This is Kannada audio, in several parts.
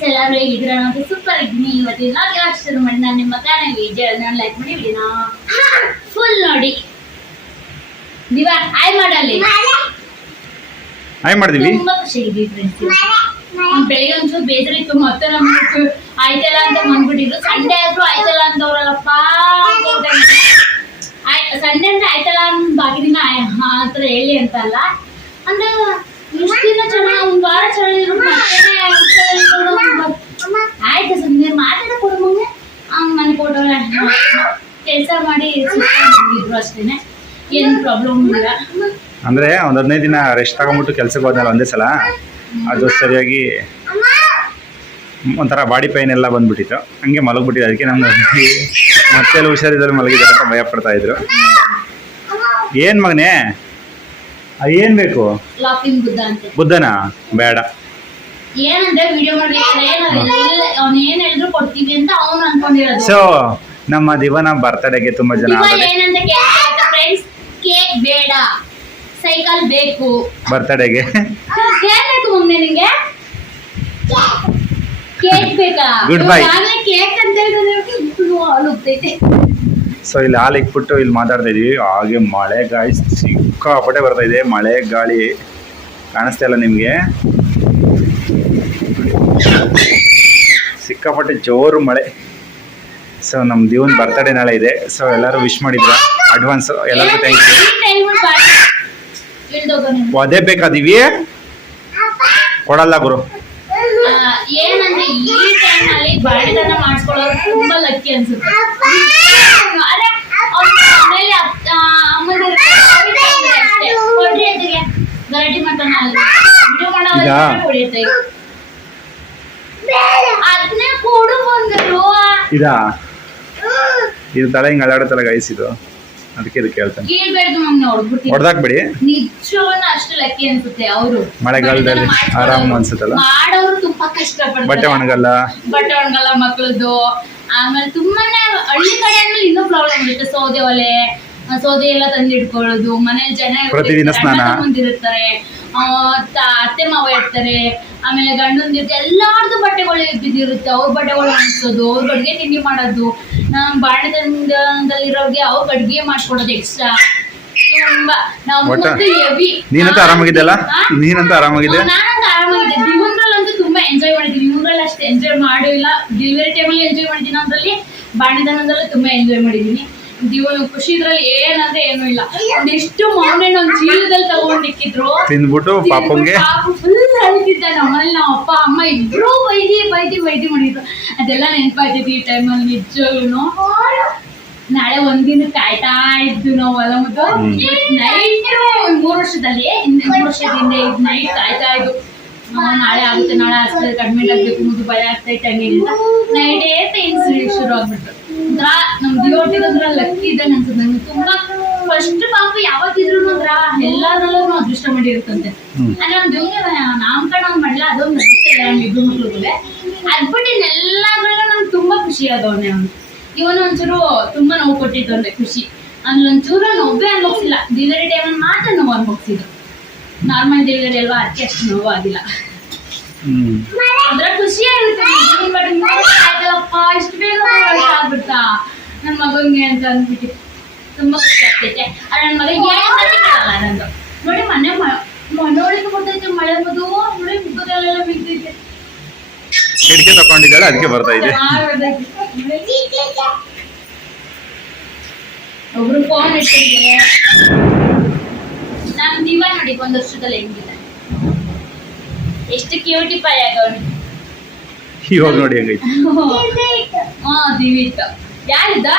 ಫ್ರೆಂಡ್ಸ್ ಎಲ್ಲರೂ ಹೇಗಿದ್ದೀರಾ ಅನ್ನೋದು ಸೂಪರ್ ಇದ್ದೀನಿ. ಇವತ್ತಿನ ನಾವು ಶುರು ಮಾಡಿ ನಾನು ನಿಮ್ಮ ಕಾರಣ ನಾನು ಲೈಕ್ ಮಾಡಿ ನಾ ಫುಲ್ ನೋಡಿ. ದಿವಾ ಆಯ್ ಮಾಡಲ್ಲಿ. ಹೈ ಮಾಡಿದ್ವಿ. ತುಂಬಾ ಖುಷಿಯಾಗಿದ್ದೀವಿ ಫ್ರೆಂಡ್ಸ್ ಬೆಳಿಗ್ಗೆ ಒಂಚೂರು ಬೇಸರ ಇತ್ತು ಮತ್ತೆ ನಮ್ಮ ಆಯ್ತಲ್ಲ ಅಂತ ಬಂದ್ಬಿಟ್ಟಿದ್ರು. ಸಂಡೆ ಆದ್ರೂ ಆಯ್ತಲ್ಲ ಅಂತವ್ರಲ್ಲಪ್ಪ ಸಂಡೆ ಅಂದ್ರೆ ಆಯ್ತಲ್ಲ ಅಂತ ಬಾಕಿ ದಿನ ಆಯ್- ಆ ಥರ ಹೇಳಿ ಅಂತ ಅಲ್ಲ ಅಂದ್ರೆ ಇಷ್ಟು ದಿನ ಚೆನ್ನಾಗಿ ಒಂದು ವಾರ ಚೆನ್ನಾಗಿದ್ರು ಆಯ್ತು ಸರ್ ನೀವು ಮಾತಾಡ ಕೊಡು ಮಗನೇ ಮನೆ ಕೊಟ್ಟವ್ರೆ. ಕೆಲಸ ಮಾಡಿ ಇದ್ರು ಅಷ್ಟೇನೆ. ಏನು ಪ್ರಾಬ್ಲಮ್ ಇಲ್ಲ. ಅಂದ್ರೆ ಒಂದ್ ಹದಿನೈದು ದಿನ ರೆಸ್ಟ್ ತಗೊಂಬಿಟ್ಟು ಕೆಲ್ಸಕ್ಕೆ ಹೋದ್ನಲ್ಲ ಒಂದೇ ಸಲ? ಅದು ಸರಿಯಾಗಿ ಒಂಥರ ಬಾಡಿ ಪೈನ್ ಎಲ್ಲ ಬಂದ್ಬಿಟ್ಟಿತ್ತು. ಹಂಗೆ ಮಲಗ್ಬಿಟ್ಟಿದೆ. ಅದಕ್ಕೆ ನಮ್ಮ ಮತ್ತೆ ಎಲ್ಲ ಹುಷಾರಿದ್ದಲ್ಲಿ ಮಲಗಿದ್ದಾರೆ ಅಂತ ಭಯ ಪಡ್ತಾ ಇದ್ರು. ಏನ್ ಮಗನೇ? ಏನ್ ಬೇಕು? ಲಾಫಿಂಗ್ ಬುದ್ಧ ಅಂತೆ. ಬುದ್ಧನ? ಬೇಡ. ಏನಂದ್ರೆ ವಿಡಿಯೋ ಮಾಡ್ಬೇಕಾದ್ರೆ ಅವ್ನು ಏನ್ ಹೇಳಿದ್ರು ಕೊಡ್ತೀವಿ ಅಂತ ಅವ್ನು ಅನ್ಕೊಂಡಿರೋದು. ಸೊ ನಮ್ಮ ದಿವನ ಬರ್ತಡೆಗೆ ತುಂಬಾ ಜನ ಇವಾಗ ಏನಂತ ಕೇಳ್ತಾ ಫ್ರೆಂಡ್ಸ್ ಕೇಕ್ ಬೇಡ. ಸೈಕಲ್ ಬೇಕು. ಬರ್ತಡೆಗೆ. ಏನ್ ಬೇಕು ಮಮ್ಮಿ ನಿಂಗೆ. ಕೇಕ್ ಬೇಕಾ? Good bye. ಕೇಕ್ ಅಂತ ಹೇಳಿದ್ರೆ ಹಾಲು ಹೋಗ್ತೈತೆ ಸೊ ಇಲ್ಲಿ ಹಾಲು ಇಟ್ಬಿಟ್ಟು ಇಲ್ಲಿ ಮಾತಾಡ್ತಾ ಇದೀವಿ. ಹಾಗೆ ಮಳೆ ಗಾಳಿ ಸಿಕ್ಕಾಪಟ್ಟೆ ಬರ್ತಾ ಇದೆ, ಮಳೆ, ಗಾಳಿ ಕಾಣಿಸ್ತಾ ಇಲ್ಲ ನಿಮಗೆ? ಸಿಕ್ಕಾಪಟ್ಟೆ ಜೋರು ಮಳೆ. ಸೊ ನಮ್ಮ ದಿವನ್ ಬರ್ತಡೇ ನಾಳೆ ಇದೆ. ಸೊ ಎಲ್ಲರೂ ವಿಶ್ ಮಾಡಿದ್ರ ಅಡ್ವಾನ್ಸ್ ಎಲ್ಲರಿಗೂ ಥ್ಯಾಂಕ್ ಯು. ಅದೇ ಬೇಕಾದಿವಿ. ಕೊಡಲ್ಲ ಗುರು. ಏನಂದ್ರೆ ಈ ಟೈಮ್ ಅಲ್ಲಿ ಬಾಡಿತನ ಮಾಡಿಸ್ಕೊಳ್ಳೋರು ತುಂಬಾ ಲಕ್ಕಿ ಅನ್ಸುತ್ತೆ. ಇದಾ ಇದು ತಲೆ ಹಿಂಗೆ ಅಲ್ಲಾಡುತ್ತಲ್ಲ ಗೈಸ್ ಇದು. ಅದಕ್ಕೆ ಇದು ಕೇಳ್ತಾನೆ. ಹೊಡೆದಾಕ್ಬಿಡಿ. ನಿಜವಾಗ್ಲೂ ಅಷ್ಟು ಲಕ್ಕಿ ಅನ್ಸುತ್ತೆ ಅವರು. ಮಳೆಗಾಲದಲ್ಲಿ ಆರಾಮ್ ಅನ್ಸುತ್ತಲ್ಲ? ಬಟ್ಟೆ ಒಣಗಲ್ಲ? ಬಟ್ಟೆ ಒಣಗಲ್ಲ ಮಕ್ಕಳದ್ದು ಆಮೇಲೆ ತುಂಬಾನೇ ಹಳ್ಳಿ ಕಡೆ ಇನ್ನೂ ಪ್ರಾಬ್ಲಮ್ ಇರುತ್ತೆ. ಸೌದೆ ಒಲೆ ಸೌದೆ ಎಲ್ಲ ತಂದು ಇಟ್ಕೊಳ್ಳೋದು ಮನೇಲಿ ಜನ ಇರ್ತಾರೆ, ಪ್ರತಿದಿನ ಸ್ನಾನ. ಅಣ್ಣ ತಮ್ಮಂದಿರಿರ್ತಾರೆ ಆ, ತ- ಅತ್ತೆ ಮಾವ ಇರ್ತಾರೆ ಆಮೇಲೆ ಗಂಡಂದಿರ್ತಾರೆ ಎಲ್ಲಾರ್ದು ಬಟ್ಟೆಗಳು ಬಿದ್ದಿರುತ್ತೆ ಅವ್ರ ಬಟ್ಟೆಗಳು ಅನ್ಸೋದು ಅವ್ರ ಅಡ್ಗೆ ತಿಂಡಿ ಮಾಡೋದು. ನಮ್ಮ ಬಾಣದಲ್ಲಿರೋರ್ಗೆ ಅವ್ರ ಅಡ್ಗೆ ಮಾಡ್ಕೊಡೋದು ಎಕ್ಸ್ಟ್ರಾ ತುಂಬಾ ನಾವು ಒಟ್ಟ heavy. ನೀನಂತೂ ಆರಾಮಾಗಿದ್ದೆಲ್ಲ ನೀನಂತ ನೀನಂತೂ ನಾನಂತ ಆರಾಮಾಗಿದೆ ದಿವಂದ್ರಲ್ಲಂತೂ ತುಂಬಾ ಎಂಜಾಯ್ ಮಾಡಿದ್ದೀನಿ. ಇವ್ರಲ್ಲಿ ಅಷ್ಟು ಎಂಜಾಯ್ ಮಾಡಿಲ್ಲ. ಡೆಲಿವರಿ ಟೈಮಲ್ಲಿ ಎಂಜಾಯ್ ಮಾಡಿದ್ದೀನಿ ಅದರಲ್ಲಿ ಬಾಣಿದನದಲ್ಲೂ ತುಂಬಾ ಎಂಜಾಯ್ ಮಾಡಿದ್ದೀನಿ. ದಿವ ಖುಷಿ ಇದ್ರಲ್ಲಿ ಏನಂದ್ರೆ ಏನು ಇಲ್ಲ. ಒಂದಿಷ್ಟು ಮೌನಣ್ಣ ಒಂದು ಚೀಲದಲ್ಲಿ ತಗೊಂಡಿಕ್ಕಿದ್ರು ತಿಂದ್ಬಿಟ್ಟು ಪಾಪಂಗೆ. ಫುಲ್ ಅಳ್ತಿದ್ದ ನಮ್ಮಲ್ಲಿ ನಮ್ಮ ಅಪ್ಪ ಅಮ್ಮ ಇಬ್ರು ಬೈದಿ ಬೈದಿ ಬೈದಿ ಮಾಡಿದ್ರು. ಅದೆಲ್ಲ ನೆನಪಾಗ್ತೈತಿ ಈ ಟೈಮಲ್ಲಿ ನಿಜವಾಗ್ಲೂ. ನಾಳೆ ಒಂದಿನ ಕಾಯ್ತಾ ಇದ್ದು ನಾವು ಹೊಲ ಮುದ್ದು ನೈಟ್ ಮೂರು ವರ್ಷದಲ್ಲಿ ಹಿಂದೆ ಮೂರು ವರ್ಷದಿಂದ ಇದು ನೈಟ್ ಕಾಯ್ತಾ ಇದ್ದು ನಾಳೆ ಆಗುತ್ತೆ ನಾಳೆ ಆಸ್ಪತ್ರೆ ಅಡ್ಮಿಟ್ ಆಗ್ಬೇಕು ಮುದ್ದು ಭಯ ಆಗ್ತೈತೆ ಹಂಗೆ ನೈಟೇ ಪೇನ್ ಶುರು ಆಗ್ಬಿಟ್ಟು ಒಂಥರ ನಮ್ ದಿವೋಟಿಗಂದ್ರ ಲಕ್ಕಿ ಇದ್ದಂಗೆ ಅನ್ಸುತ್ತೆ. ನಂಗೆ ತುಂಬಾ ಫಸ್ಟ್ ಪಾಪ ಯಾವತ್ತಿದ್ರು ಅಂದ್ರ ಎಲ್ಲಾದ್ರಲ್ಲೂ ಅದೃಷ್ಟ ಮಾಡಿರುತ್ತಂತೆ. ಹ್ಮ್. ಅಂದ್ರೆ ನಮ್ ದೇವ್ಗೆ ನಾಮಕರಣ ಒಂದ್ ಮಾಡಲ್ಲ ಅದೊಂದು ಅದೃಷ್ಟ ಇದೆ ನಮ್ ಇಬ್ರು ಮಕ್ಳುಗಳೇ ಅದ್ಬಿಟ್ಟು ಎಲ್ಲಾದ್ರಲ್ಲೂ ನಂಗೆ ತುಂಬಾ ಖುಷಿ ಆದವನೇ ಅವನು. ಇವನು ಒಂಚೂರು ತುಂಬಾ ನೋವು ಕೊಟ್ಟಿದ್ದು ಅಂದ್ರೆ ಖುಷಿ. ಅಂದ್ರೆ ಒಂಚೂರು ನೋವೇ ಅನ್ಭವಿಸಿಲ್ಲ. ಡೆಲಿವರಿ ಟೈಮಲ್ಲಿ ಮಾತ್ರ ನೋವು ಅನ್ಭವಿಸಿದ್ದು. ನಾರ್ಮಲ್ ಡೆಲಿವರಿ ಅಲ್ವಾ? ಅದಕ್ಕೆ ಅಷ್ಟು ನೋವು ಆಗಿಲ್ಲ. ಅದ್ರ ಖುಷಿ ಆಗುತ್ತೆ. ಏನ್ ಮಾಡಿ ಆಯ್ತಲ್ಲಪ್ಪ ಇಷ್ಟು ಬೇಗ ಆಗ್ಬಿಡ್ತಾ. ನನ್ನ ಮಗಂಗೆ ಅಂತ ಅಂದ್ಬಿಟ್ಟು ತುಂಬಾ ಖುಷಿ ಆಗ್ತೈತೆ. ನನ್ನ ಮಗ ಏನಂತ ಕೇಳಲ್ಲ ನಂದು. ನೋಡಿ ಮೊನ್ನೆ ಮನೆ ಒಳಗೆ ಬರ್ತೈತೆ ಮಳೆ ಬದು ನೋಡಿ ಮುಖದಲ್ಲೆಲ್ಲ ಬಿದ್ದೈತೆ ಕಿಟಕಿ ತಕೊಂಡಿದ್ದಾಳೆ ಅದಕ್ಕೆ ಬರ್ತಾ ಇದೆ. ಒಬ್ರು ಫೋನ್ ಇಟ್ಟಿದ್ದಾರೆ. ನಾನು ದಿವ ನೋಡಿ ಒಂದ್ ವರ್ಷದಲ್ಲಿ ಹೆಂಗಿದೆ. ಎಷ್ಟು ಕ್ಯೂಟಿ ಪೈ ಆಗವನು? ಇವಾಗ ನೋಡಿ ಹೆಂಗೈತೆ. ಹಾ ದಿವಿತ್. ಯಾರಿದ್ದ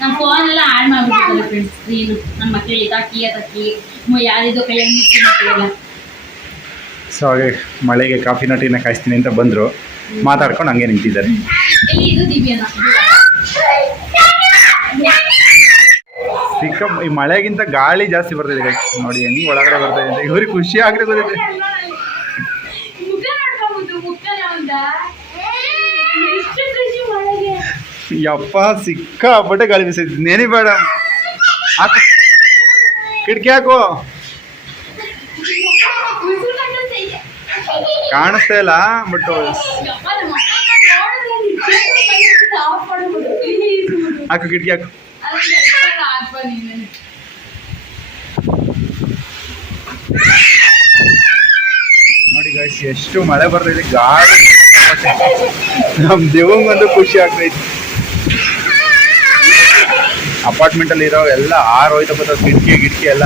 ನಮ್ಮ ಫೋನ್ ಎಲ್ಲ ಆಡ್ ಮಾಡ್ಬಿಟ್ಟಿದ್ದಾರೆ ಫ್ರೆಂಡ್ಸ್ ಸ್ಕ್ರೀನು ನಮ್ಮ ಮಕ್ಕಳಿಗೆ ತಾಕಿ ತಕ್ಕಿ ಯಾರಿದ್ದು ಕೈಯಲ್ಲಿ ಮುಟ್ಟಿ ಮುಟ್ಟಿಲ್ಲ ಸೊ ಹಾಗೆ ಮಳೆಗೆ ಕಾಫಿನ ಟೀನ ಕಾಯಿಸ್ತೀನಿ ಅಂತ ಬಂದರು. ಮಾತಾಡ್ಕೊಂಡು ಹಂಗೆ ನಿಂತಿದ್ದಾರೆ. ಎಲ್ಲಿ ಇದು ದಿವ್ಯನ. ಸಿಕ್ಕ ಈ ಮಳೆಗಿಂತ ಗಾಳಿ ಜಾಸ್ತಿ ಬರ್ತಿದೆ guys. ನೋಡಿ ಹೆಂಗ್ ಒಳಗಡೆ ಬರ್ತಾ ಇದೆ ಇವ್ರಿಗೆ ಖುಷಿ ಆಗ್ಲಿ ಮಳೆಗೆ. ಯಪ್ಪ ಸಿಕ್ಕಾಪಟ್ಟೆ ಗಾಳಿ ಬೀಸೈತಿ ನೇನಿ ಬೇಡ. ಕಿಟಕಿ ಹಾಕು. ಕಾಣಿಸ್ತಾ ಇಲ್ಲ ಬಟ್. ಹಾಕು ಕಿಟಕಿ ಹಾಕು. ನೋಡಿ ಗಾಯ್ಸ್ ಎಷ್ಟು ಮಳೆ ಬರ್ತೈತೆ ಗಾಳಿ. ನಮ್ ದೇವಂಗಂತೂ ಖುಷಿ ಆಗ್ತೈತಿ. ಅಪಾರ್ಟ್ಮೆಂಟ್ ಅಲ್ಲಿ ಇರೋ ಎಲ್ಲ ಆರು ಹೋಯ್ತಾ ಬರ್ತಾವ ಕಿಟಕಿ, ಗಿಟಕಿ ಎಲ್ಲ.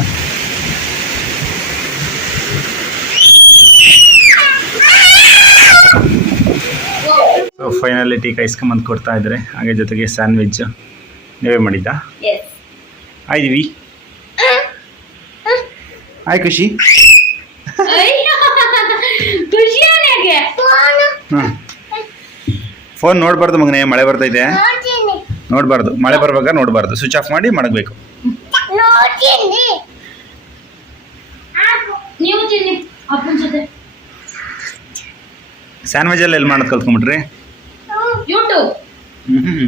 ಸೊ ಫೈನಲಿ ಟೀ ಕೊಡ್ತಾ ಇದ್ರೆ ಹಾಗೆ ಜೊತೆಗೆ ಸ್ಯಾಂಡ್ವಿಚ್ ನೀವೇ ಮಾಡಿದ್ದಾ? Yes. ಆಯ್ದಿವಿ ಆಯ್ ಖುಷಿ ಫೋನ್ ನೋಡ್ಬಾರ್ದು ಮಗನೇ ಮಳೆ ಬರ್ತೈತೆ ನೋಡ್ಬಾರ್ದು. ಮಳೆ ಬರ್ಬೇಕಾ ನೋಡ್ಬಾರ್ದು. ಸ್ವಿಚ್ ಆಫ್ ಮಾಡಿ ಮಡಗಬೇಕು. ನೀವು ತಿನ್ನಿ ಅಪ್ಪನ ಜೊತೆ. ಸ್ಯಾಂಡ್ವಿಚ್ ಎಲ್ಲ ಎಲ್ಲಿ ಮಾಡೋದು ಹ್ಞೂ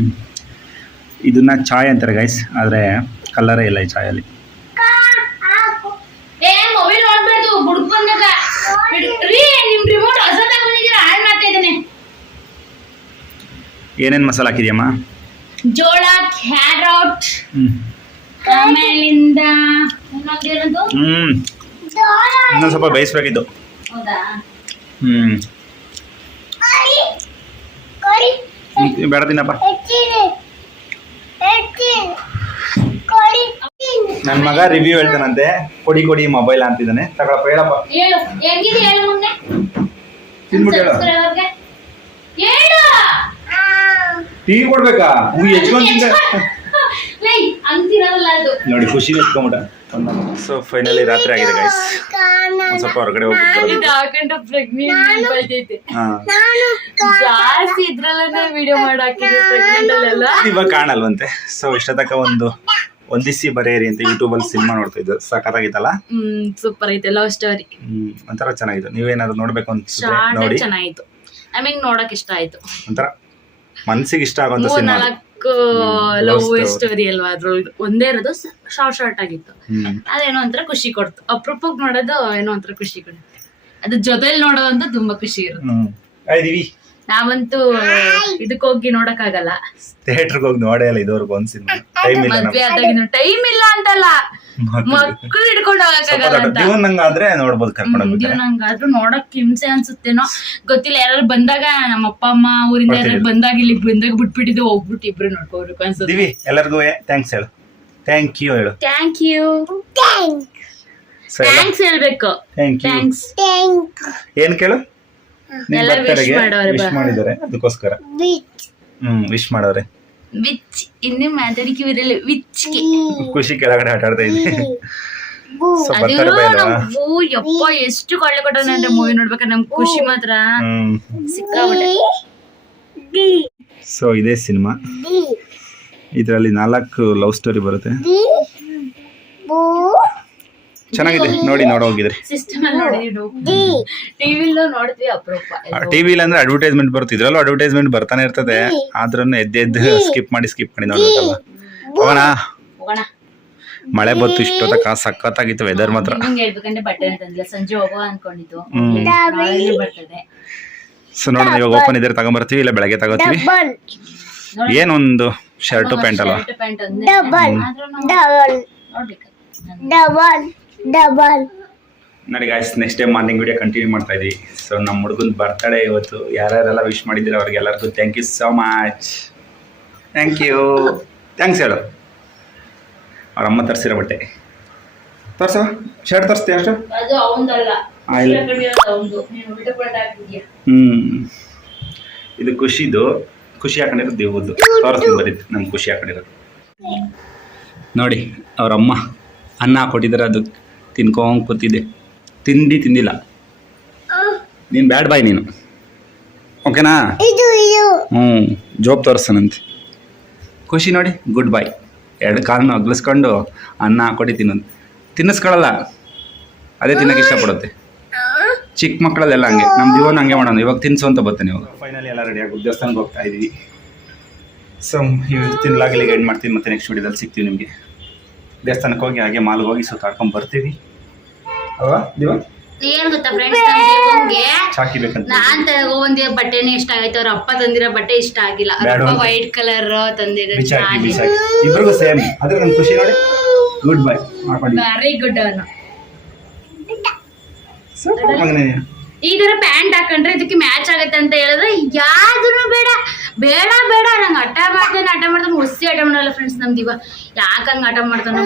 ಇದನ್ನ ಚಾಯ್ ಅಂತಾರೆ ಗೈಸ್ ಆದರೆ ಕಲರೇ ಇಲ್ಲ ಈ ಚಾಯಲ್ಲಿ ಏನೇನು ಮಸಾಲ ಹಾಕಿದ್ಯಮ್ಮ? ಜೋಳ ಕ್ಯಾರೋಟ್ ಆಮೇಲಿಂದ ಹ್ಮ್. ಇನ್ನೊಂದು ಸ್ವಲ್ಪ ಬೇಯಿಸ್ಬೇಕಿತ್ತು. ಹ್ಮ್. ಬೇಡ ತಿನ್ನಪ್ಪ. ನನ್ನ ಮಗ ರಿವ್ಯೂ ಹೇಳ್ತಾನಂತೆ. ಕೊಡಿ ಕೊಡಿ ಮೊಬೈಲ್ ಅಂತಿದ್ದಾನೆ. ತಗೊಳಪ್ಪ ಹೇಳಪ್ಪ. ಹೇಳು. ಹೆಂಗಿದೆ ಹೇಳು ಮೊನ್ನೆ ತಿನ್ಬಿಟ್ಟು ಹೇಳು. Subscriber ಗೆ. ಹೇಳು! ಟೀ ಕೊಡ್ಬೇಕಾ? ಹೂ ಹೆಚ್ಕೊಂಡ್ ಲೈ ಅಂತಿರಲ್ಲ ಅದು. ನೋಡಿ ಖುಷಿ ಎತ್ಕೊಂಬಿಟ ಸೊ ಫೈನಲಿ ರಾತ್ರಿ ಆಗಿದೆ ಗೈಸ್ ಒಂದ್ ಸ್ವಲ್ಪ ಹೊರಗಡೆ ಹೋಗ್ಬಿಟ್ಟು ಹಾಕೊಂಡು ಪ್ರೆಗ್ನೆಂಟ್ ಜಾಸ್ತಿ ಇದ್ರಲ್ಲೇ ವಿಡಿಯೋ ಮಾಡಿ ಪ್ರೆಗ್ನೆಂಟ್ ಅಲ್ಲೆಲ್ಲ. ಇವಾಗ ಕಾಣಲ್ವಂತೆ. ಸೊ ಇಷ್ಟತಕ್ಕ ಒಂದು ಒಂದಿಸಿ ಬರೆಯಿರಿ ಅಂತ ಯೂಟ್ಯೂಬಲ್ಲಿ ಸಿನಿಮಾ ನೋಡ್ತಾ ಇದ್ದು. ಸಖತ್ತಾಗಿತ್ತಲ್ಲ ಹ್ಮ್ ಸೂಪರ್ ಐತೆ ಲವ್ ಸ್ಟೋರಿ ಹ್ಮ್ ಒಂಥರ ಚೆನ್ನಾಗಿತ್ತು. ನೀವೇನಾದ್ರು ನೋಡ್ಬೇಕು ಅಂತ ನೋಡಿ. ಚೆನ್ನಾಗಿತ್ತು. ನಮಗೆ ನೋಡಕ್ ಇಷ್ಟ ಆಯ್ತು. ಒಂಥರ ಮನ್ಸಿಗೆ ಇಷ್ಟ ಆಗುವಂತ ಮೂರ್ ಸಿನಿಮಾ ನಾಲ್ಕು ಲವ್. ಸ್ಟೋರಿ ಅಲ್ವಾ ಅದ್ರೊಳಗೆ? ಒಂದೇ ಇರೋದು ಶಾರ್ಟ್ ಶಾರ್ಟ್ ಆಗಿತ್ತು. ಹ್ಮ್. ಅದೇನೋ ಒಂಥರ ಖುಷಿ ಕೊಡ್ತು. ಅಪ್ರೂಪಕ್ಕೆ ನೋಡೋದು ಏನೋ ಒಂಥರ ಖುಷಿ ಕೊಡುತ್ತೆ. ಅದ್ರ ಜೊತೆಲಿ ನೋಡೋದಂತ ತುಂಬಾ ಖುಷಿ ಇರುತ್ತೆ. ಹ್ಮ್. ನಾವಂತೂ ಇದಕ್ ಹೋಗಿ ನೋಡಕ್ಕಾಗಲ್ಲ. ಥಿಯೇಟರ್ಗೆ ಹೋಗಿ ನೋಡೇ ಇಲ್ಲ ಇದುವರೆಗೂ ಒಂದ್ ಸಿನಿಮಾ. ಟೈಮ್ ಇಲ್ಲ ಮದ್ವೆ ಆದಾಗಿನ ಟೈಮ್ ಇಲ್ಲ ಅಂತಲ್ಲ. ಮಕ್ಕಳು ಹಿಡ್ಕೊಂಡು ಹೋಗಕ್ಕಾಗಲ್ಲ ಅಂತ. ಜೀವನ ನಂಗಾದ್ರೆ ನೋಡ್ಬೋದು ಕರ್ಕೊಂಡು ಇದು ನಂಗಾದ್ರೂ ನೋಡಕ್ ಹಿಂಸೆ ಅನ್ಸುತ್ತೇನೋ. ಗೊತ್ತಿಲ್ಲ ಯಾರು ಬಂದಾಗ ನಮ್ಮ ಅಪ್ಪ ಅಮ್ಮ ಊರಿಂದ ಯಾರು ಬರ್ತೀವಿ. ಬಂದಾಗ ಇಲ್ಲಿ ಬಂದಾಗ ಬಿಟ್ಬಿಟ್ಟಿದ್ದು ಹೋಗ್ಬಿಟ್ಟು ಇಬ್ರು ನೋಡ್ಕೋಬೇಕು ಅನ್ಸುತ್ತೆ. ದಿವಿ ಎಲ್ಲರಿಗೂ ಥ್ಯಾಂಕ್ಸ್ ಹೇಳು. ಥ್ಯಾಂಕ್ ಯು ಹೇಳು. ಥ್ಯಾಂಕ್ ಯು ಸೊ ಥ್ಯಾಂಕ್ಸ್ ಹೇಳ್ಬೇಕು. ಯು ಥ್ಯಾಂಕ್ಸ್ ಏನ್ ಕೇಳು? ಎಲ್ಲ wish ಮಾಡೋರೆ ವಿಶ್ ಬಾ. ಮಾಡಿದ್ದಾರೆ ಅದಕ್ಕೋಸ್ಕರ. ಹ್ಮ್ ವಿಶ್ ಮಾಡೋರೆ. ವಿಚ್ ಇನ್ನು ಮಾತಾಡಿಕೆ ಇರಲ್ಲ ವಿಚ್ಗೆ ಖುಷಿ ಕೆಳಗಡೆ ಆಟ ಆಡ್ತಾ ಇದೆ ಸೊ ನಾವು ಯಪ್ಪ ಎಷ್ಟು ಕೊಳ್ಳೆ ಕೊಟ್ಟ ಅಂದ್ರೆ ಮೂವಿ ನೋಡ್ಬೇಕಾದ್ರೆ ನಮ್ ಖುಷಿ ಮಾತ್ರ. ಹ್ಮ್. ಸಿಕ್ಕಾಬಿಟ್ಟೆ ಸೊ ಇದೇ ಸಿನಿಮಾ. ಇದರಲ್ಲಿ ನಾಲ್ಕು ಲವ್ ಸ್ಟೋರಿ ಬರುತ್ತೆ. ಚೆನ್ನಾಗಿದೆ. ನೋಡಿ ನೋಡ ಹೋಗಿದ್ರೆ ಸಿಸ್ಟಮ್ ಅಲ್ಲಿ ನೋಡಿ. ಟಿವಿಲೂ ನೋಡಿದ್ವಿ ಅಪರೂಪ ಟಿವಿ ಅಂದ್ರೆ ಅಡ್ವರ್ಟೈಸ್ಮೆಂಟ್ ಬರುತ್ತೆ ಇದ್ರಲ್ಲೂ ಅಡ್ವರ್ಟೈಸ್ಮೆಂಟ್ ಬರ್ತಾನೆ ಇರ್ತದೆ. ಆದ್ರೂ ಎದ್ದೆದ್ದು ಸ್ಕಿಪ್ ಮಾಡಿ ಸ್ಕಿಪ್ ಮಾಡಿ ನೋಡ್ಬೇಕಲ್ಲ ಹೋಗೋಣ. ಹೋಗೋಣ. ಮಳೆ ಬತ್ತು ಕಾಸು ಸಖತ್ತಾಗಿತ್ತು ವೆದರ್ ಮಾತ್ರ. ನಿಮ್ಗೆ ಹೇಳ್ಬೇಕಂದ್ರೆ ಬಟ್ಟೆ ತಂದಿಲ್ಲ. ಸಂಜೆ ಹೋಗೋ ಅನ್ಕೊಂಡಿದ್ದು. ಹ್ಮ್. ಬರ್ತದೆ. ಸೊ ನೋಡೋಣ ಇವಾಗ ಓಪನ್ ಇದ್ರೆ ತಗೊಂಬರ್ತೀವಿ ಇಲ್ಲ ಬೆಳಗ್ಗೆ ತಗೋತೀವಿ? ಏನೊಂದು ಶರ್ಟು ಪ್ಯಾಂಟ್ ಅಲ್ವಾ? ಪ್ಯಾಂಟ್ ನೋಡ್ಬೇಕು ನೋಡಿ guys next day morning video continue ಮಾಡ್ತಾ ಇದ್ವಿ. ಸೊ ನಮ್ಮ ಹುಡುಗನ ಬರ್ತಡೇ ಇವತ್ತು. ಯಾರ್ಯಾರೆಲ್ಲ ವಿಶ್ ಮಾಡಿದ್ದೀರ ಅವ್ರಿಗೆಲ್ಲರಿಗೂ thank you so much thank you thanks ಹೇಳು. ಅವ್ರ ಅಮ್ಮ ತರಿಸಿರೋ ಬಟ್ಟೆ. ತರ್ಸೋ? ಶರ್ಟ್ ತರಿಸ್ತೀಯ ಅಷ್ಟು? ಅದು ಅವಂದಲ್ಲ. ಆ, ಇಲ್ಲ. ಅವಂದು. ನೀನು ಉಲ್ಟಾ ಪಲ್ಟಾ ಹಾಕಿದ್ಯಾ ಹ್ಞೂ ಇದು ಖುಷಿದು. ಖುಷಿ ಹಾಕೊಂಡಿರೋದು ದೇವದ್ದು ತೋರಿಸ್ತೀನಿ ಬರೀ ನಮ್ಗೆ ಖುಷಿ ಹಾಕೊಂಡಿರೋದು. ನೋಡಿ ಅವ್ರ ಅಮ್ಮ ಅನ್ನ ಕೊಟ್ಟಿದ್ದಾರೆ ಅದು ತಿನ್ಕೊಂಡ್ ಕೂತಿದ್ದೆ. ತಿಂಡಿ ತಿಂದಿಲ್ಲ. ನೀನು ಬ್ಯಾಡ್ ಬಾಯ್ ನೀನು. ಓಕೆನಾ? ಹ್ಞೂ ಜೋಬ್ ತೋರಿಸ್ತಾನಂತೆ ಖುಷಿ ನೋಡಿ ಗುಡ್ ಬಾಯ್. ಎರಡು ಕಾಲನ್ನು ಅಗ್ಲಿಸ್ಕೊಂಡು ಅನ್ನ ಹಾಕೊಟ್ಟು ತಿನ್ನೋದು. ತಿನ್ನಿಸ್ಕೊಳ್ಳಲ್ಲ ಅದೇ ತಿನ್ನಕ್ಕೆ ಇಷ್ಟಪಡುತ್ತೆ. ಚಿಕ್ಕ ಮಕ್ಕಳಲ್ಲೆಲ್ಲ ಹಂಗೆ. ನಮ್ಮ ಜೀವನ ಹಂಗೆ ಮಾಡೋಣ. ಇವಾಗ ತಿನ್ಸು ಅಂತ ಬರ್ತಾನೆ ಇವಾಗ. ಫೈನಲಿ ಎಲ್ಲ ರೆಡಿ ಆಗಿ ದೇವಸ್ಥಾನಕ್ಕೆ ಹೋಗ್ತಾ ಇದ್ದೀವಿ ಸೊ ಇವತ್ತಿನ ತಿನ್ನಲಾಗಲಿ ಎಂಡ್ ಮಾಡ್ತೀನಿ ಮತ್ತೆ ನೆಕ್ಸ್ಟ್ ವೀಡಿಯೋದಲ್ಲಿ ಸಿಗ್ತೀವಿ ನಿಮಗೆ. ದೇವಸ್ಥಾನಕ್ಕೆ ಹೋಗಿ ಹಾಗೆ ಮಾಲ್ಗೆ ಹೋಗಿ ಸುತ್ತಾಡ್ಕೊಂಡು ಬರ್ತೀವಿ. ಅಲ್ವಾ ದಿವ? ಏನ್ ಗೊತ್ತಾ ಫ್ರೆಂಡ್ಸ್ ನಮ್ಗೆ ಚಾಕಿ ಬೇಕಂತ. ನಾನ್ ಬಟ್ಟೆನೇ ಇಷ್ಟ ಅವ್ರ ಅಪ್ಪ ತಂದಿರೋ ಬಟ್ಟೆ ಇಷ್ಟ ಆಗಿಲ್ಲ. ಅವ್ರ. ವೈಟ್ ಕಲರ್ ತಂದಿರೋ ಬಿಸಾಕಿ ಬಿಸಾಕಿ ಸೇಮ್. ಅದ್ರ ನನ್ ಖುಷಿ ನೋಡಿ. ಗುಡ್ ಬೈ ಮಾಡ್ಕೊಂಡು. ವೆರಿ ಗುಡ್ ಅವನು. ಈ ತರ ಪ್ಯಾಂಟ್ ಹಾಕೊಂಡ್ರೆ ಇದಕ್ಕೆ ಮ್ಯಾಚ್ ಆಗತ್ತೆ ಅಂತ ಹೇಳಿದ್ರೆ ಯಾವ್ದು ಬೇಡ. ಬೇಡ ಬೇಡ, ನಂಗೆ ಹಠ ಮಾಡ್ತಾನೆ ಹಠ ಮಾಡ್ತಾನೆ ಹೊಸಿ ಹಠ ಮಾಡಲ್ಲ ಫ್ರೆಂಡ್ಸ್ ನಮ್ದು ಇವಾಗ. ಯಾಕೆ ಹಂಗೆ ಹಠ ಮಾಡ್ತಾನೋ